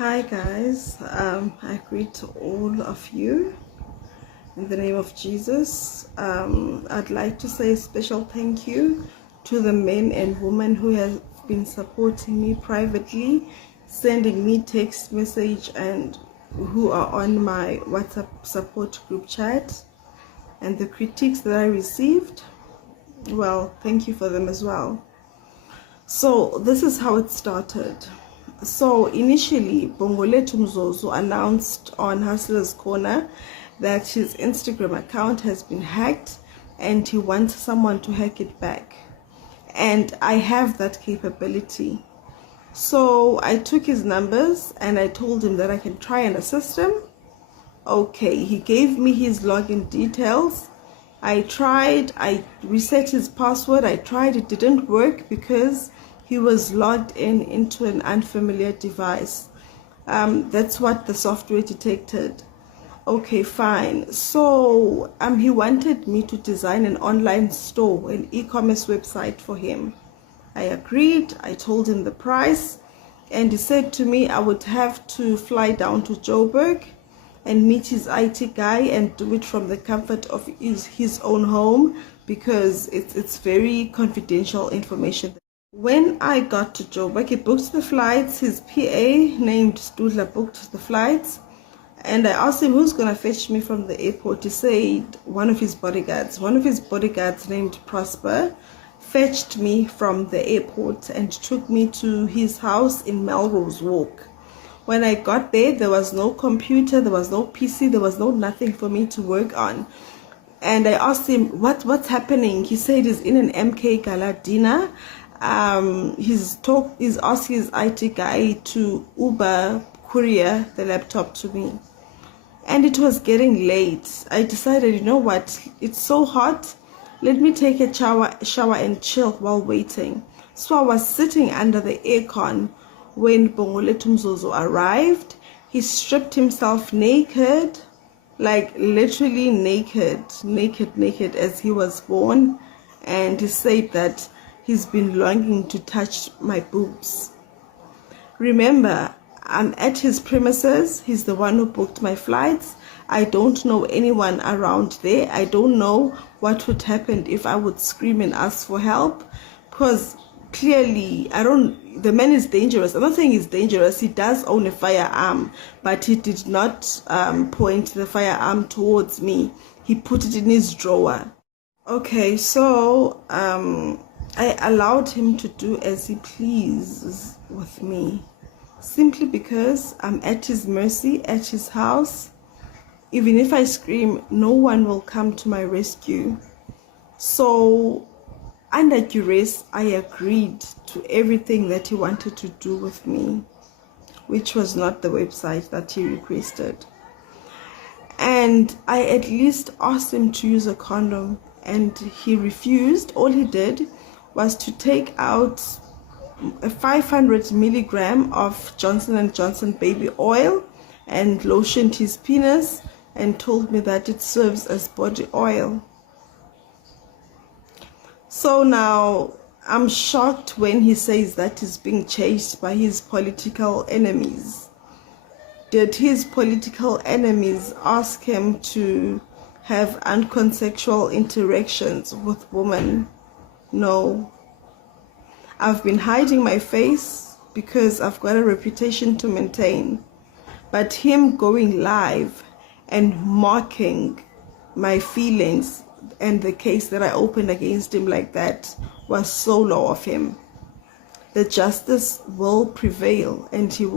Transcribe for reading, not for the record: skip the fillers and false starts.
Hi guys, I greet all of you in the name of Jesus. I'd like to say a special thank you to the men and women who have been supporting me privately, sending me text message, and who are on my WhatsApp support group chat, and the critiques that I received. Well, thank you for them as well. So this is how it started. So initially, Bongolethu Mzozo announced on Hustler's Corner that his Instagram account has been hacked and he wants someone to hack it back. And I have that capability. So I took his numbers and I told him that I can try and assist him. Okay, he gave me his login details. I tried, I reset his password. I tried, it didn't work because he was logged into an unfamiliar device. That's what the software detected. Okay, fine. So he wanted me to design an online store, an e-commerce website for him. I agreed. I told him the price, and he said to me I would have to fly down to Joburg and meet his IT guy and do it from the comfort of his own home because it's very confidential information. When I got to Joburg, he booked the flights. His PA named Studla booked the flights, and I asked him who's gonna fetch me from the airport. He said one of his bodyguards. One of his bodyguards named Prosper fetched me from the airport and took me to his house in Melrose Walk. When I got there, there was no computer, there was no PC, there was no nothing for me to work on. And I asked him what's happening. He said he's in an MK Gala dinner. He's asked his IT guy to Uber courier the laptop to me, and it was getting late. I decided, you know what, it's so hot, let me take a shower and chill while waiting. So I was sitting under the aircon when Bongolethu Mzozo arrived. He stripped himself naked, like literally naked as he was born, and he said that he's been longing to touch my boobs. Remember, I'm at his premises. He's the one who booked my flights. I don't know anyone around there. I don't know what would happen if I would scream and ask for help, because clearly the man is dangerous. I'm not saying he's dangerous. He does own a firearm, but he did not point the firearm towards me. He put it in his drawer. Okay, so I allowed him to do as he pleases with me, simply because I'm at his mercy, at his house. Even if I scream, no one will come to my rescue. So under duress, I agreed to everything that he wanted to do with me, which was not the website that he requested. And I at least asked him to use a condom, and he refused. All he did was to take out a 500 milligram of Johnson & Johnson baby oil and lotioned his penis and told me that it serves as body oil. So now I'm shocked when he says that he's being chased by his political enemies. Did his political enemies ask him to have unconsensual interactions with women? No. I've been hiding my face because I've got a reputation to maintain. But him going live and mocking my feelings and the case that I opened against him like that was so low of him. The justice will prevail, and he will